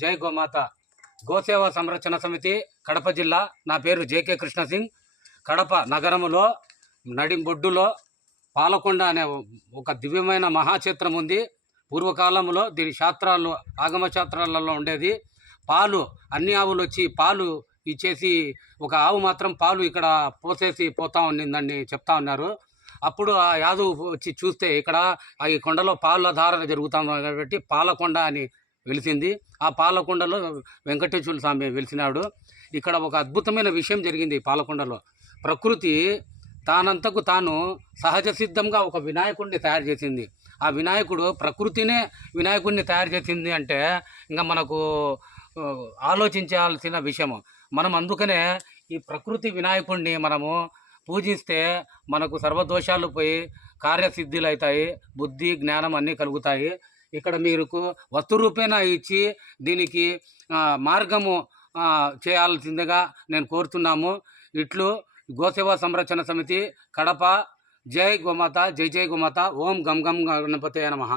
జై గోమాత గోసేవ సంరక్షణ సమితి కడప జిల్లా. నా పేరు జేకే కృష్ణ సింగ్. కడప నగరములో నడిబొడ్డులో పాలకొండ అనే ఒక దివ్యమైన మహాక్షేత్రం ఉంది. పూర్వకాలంలో దీని శాస్త్రాలు ఆగమ శాస్త్రాలలో ఉండేది. పాలు అన్ని ఆవులు వచ్చి పాలు ఇచ్చేసి ఒక ఆవు మాత్రం పాలు ఇక్కడ పోసేసి పోతా ఉన్నిందని చెప్తా ఉన్నారు. అప్పుడు ఆ యాదవ్ వచ్చి చూస్తే ఇక్కడ ఈ కొండలో పాల ధారణ జరుగుతుంది కాబట్టి పాలకొండ అని వెలిసింది. ఆ పాలకొండలో వెంకటేశ్వర స్వామి వెలిసినాడు. ఇక్కడ ఒక అద్భుతమైన విషయం జరిగింది. పాలకొండలో ప్రకృతి తానంతకు తాను సహజ సిద్ధంగా ఒక వినాయకుడిని తయారు చేసింది. ఆ వినాయకుడు ప్రకృతినే వినాయకుడిని తయారు చేసింది అంటే ఇంకా మనకు ఆలోచించాల్సిన విషయము. మనం అందుకనే ఈ ప్రకృతి వినాయకుడిని మనము పూజిస్తే మనకు సర్వదోషాలు పోయి కార్యసిద్ధులు అవుతాయి, బుద్ధి జ్ఞానం అన్నీ కలుగుతాయి. ఇక్కడ మీకు వస్తు రూపేణా ఇచ్చి దీనికి మార్గము చేయాల్సిందిగా నేను కోరుతున్నాము. ఇట్లు గోసేవ సంరక్షణ సమితి కడప. జై గోమాత, జై జై గోమాత. ఓం గం గం గణపతే నమః.